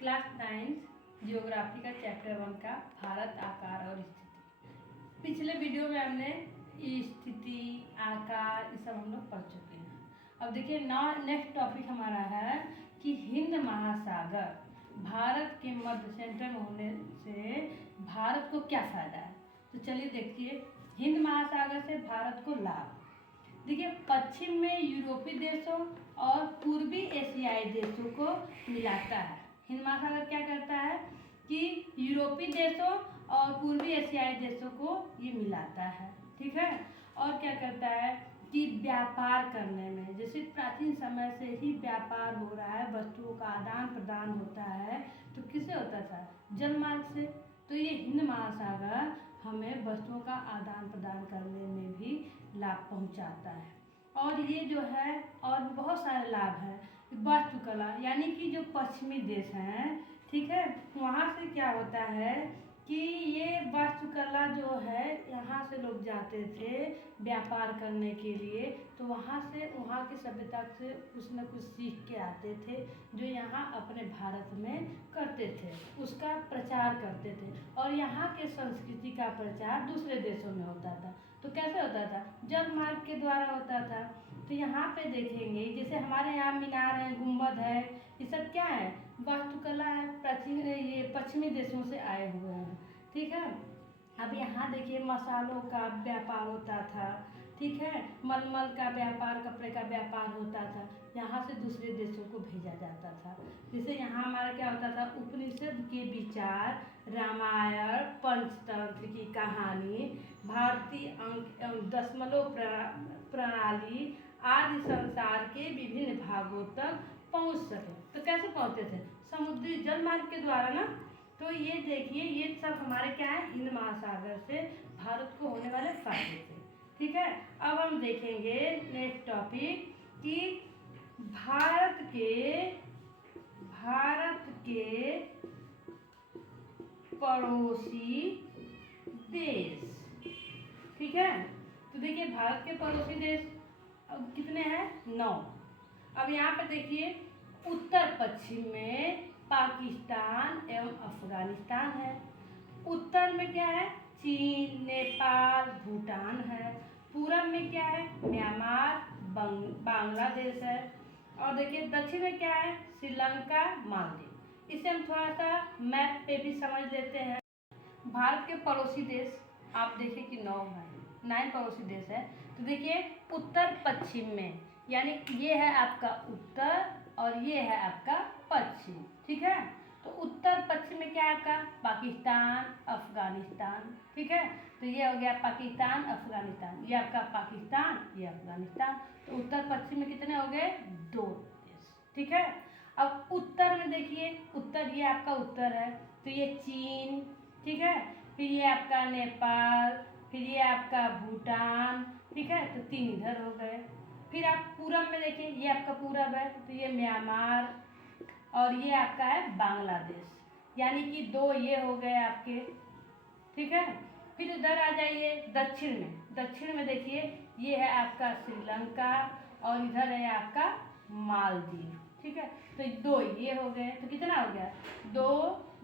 Class 9 geography का chapter 1 का भारत आकार और स्थिति। पिछले वीडियो में हमने स्थिति आकार ये सब हम लोग पढ़ चुके हैं। अब देखिए नेक्स्ट टॉपिक हमारा है कि हिंद महासागर भारत के मध्य सेंटर में होने से भारत को क्या फ़ायदा है। तो चलिए देखिए, हिंद महासागर से भारत को लाभ। देखिए, पश्चिम में यूरोपीय देशों और पूर्वी एशियाई देशों को मिलाता है। हिंद महासागर क्या करता है कि यूरोपीय देशों और पूर्वी एशियाई देशों को ये मिलाता है, ठीक है। और क्या करता है कि व्यापार करने में, जैसे प्राचीन समय से ही व्यापार हो रहा है, वस्तुओं का आदान प्रदान होता है, तो किससे होता था? जल मार्ग से। तो ये हिंद महासागर हमें वस्तुओं का आदान प्रदान करने में भी लाभ पहुंचाता है। और ये जो है और बहुत सारे लाभ हैं। वास्तुकला यानी कि जो पश्चिमी देश हैं, ठीक है, वहाँ से क्या होता है कि ये वास्तुकला जो है, यहाँ से लोग जाते थे व्यापार करने के लिए, तो वहाँ से वहाँ की सभ्यता से कुछ न कुछ सीख के आते थे, जो यहाँ अपने भारत में करते थे, उसका प्रचार करते थे। और यहाँ के संस्कृति का प्रचार दूसरे देशों में होता था। तो कैसे होता था? जल मार्ग के द्वारा होता था। तो यहाँ पे देखेंगे, जैसे हमारे यहाँ मीनार है, गुम्बद है, ये सब क्या है? वास्तुकला है, प्राचीन ये पश्चिमी देशों से आए हुए हैं, ठीक है। अब यहाँ देखिए, मसालों का व्यापार होता था, ठीक है, मलमल का व्यापार, कपड़े का व्यापार होता था, यहाँ से दूसरे देशों को भेजा जाता था। जैसे यहाँ हमारा क्या होता था? उपनिषद के विचार, रामायण, पंचतंत्र की कहानी, भारतीय अंक दशमलव प्रणाली आदि संसार के विभिन्न भागों तक पहुँच सके। तो कैसे पहुँचते थे? समुद्री जल मार्ग के द्वारा ना। तो ये देखिए, ये सब हमारे क्या है? हिंद महासागर से भारत को होने वाले फायदे थे, ठीक है। अब हम देखेंगे नेक्स्ट टॉपिक कि भारत के पड़ोसी देश, ठीक है। तो देखिए, भारत के पड़ोसी देश अब कितने हैं? 9। अब यहाँ पे देखिए, उत्तर पश्चिम में पाकिस्तान एवं अफगानिस्तान है। उत्तर में क्या है? चीन, नेपाल, भूटान है। पूरब में क्या है? म्यांमार, बांग्लादेश है। और देखिए, दक्षिण में क्या है? श्रीलंका, मालदीव। इसे हम थोड़ा सा मैप पे भी समझ लेते हैं। भारत के पड़ोसी देश आप देखिए कि 9 पड़ोसी देश है। तो देखिए, उत्तर पश्चिम में, यानी ये है आपका उत्तर और ये है आपका पश्चिम, ठीक है। तो उत्तर पश्चिम में क्या है आपका? पाकिस्तान, अफगानिस्तान, ठीक है। तो ये हो गया पाकिस्तान, अफगानिस्तान, ये आपका पाकिस्तान, ये अफगानिस्तान। तो उत्तर पश्चिम में कितने हो गए? 2 देश, ठीक है। अब उत्तर में देखिए, उत्तर ये आपका उत्तर है, तो ये चीन, ठीक है, फिर ये आपका नेपाल, फिर ये आपका भूटान, ठीक है। तो 3 इधर हो गए। फिर आप पूरब में देखिए, ये आपका पूरब है, तो ये म्यांमार और ये आपका है बांग्लादेश, यानी कि 2 ये हो गए आपके, ठीक है। फिर इधर आ जाइए दक्षिण में। दक्षिण में देखिए, ये है आपका श्रीलंका और इधर है आपका मालदीव, ठीक है। तो 2 ये हो गए, तो कितना हो गया? 2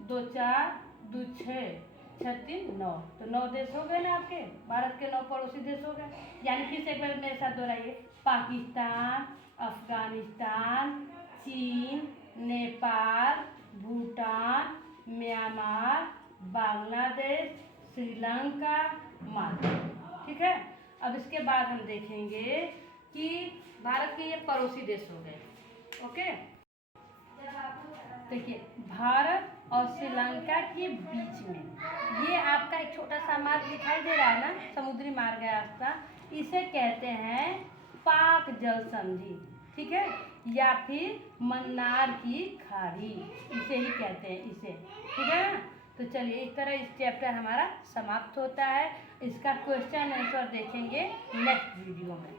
2 4 2 6 6 3 9। तो 9 देश हो गए ना आपके, भारत के 9 पड़ोसी देश हो गए। यानी फिर से एक बार मेरे साथ दोहराइए, पाकिस्तान, अफगानिस्तान, चीन, नेपाल, भूटान, म्यांमार, बांग्लादेश, श्रीलंका, मालदीव, ठीक है। अब इसके बाद हम देखेंगे कि भारत के ये पड़ोसी देश हो गए, ओके। देखिए, भारत और श्रीलंका के बीच में ये आपका एक छोटा सा मार्ग दिखाई दे रहा है ना, समुद्री मार्ग है रास्ता, इसे कहते हैं पाक जल संधि, ठीक है, या फिर मन्नार की खाड़ी, इसे ही कहते हैं, इसे, ठीक है ना। तो चलिए, इस तरह इस चैप्टर हमारा समाप्त होता है। इसका क्वेश्चन आंसर देखेंगे नेक्स्ट वीडियो में।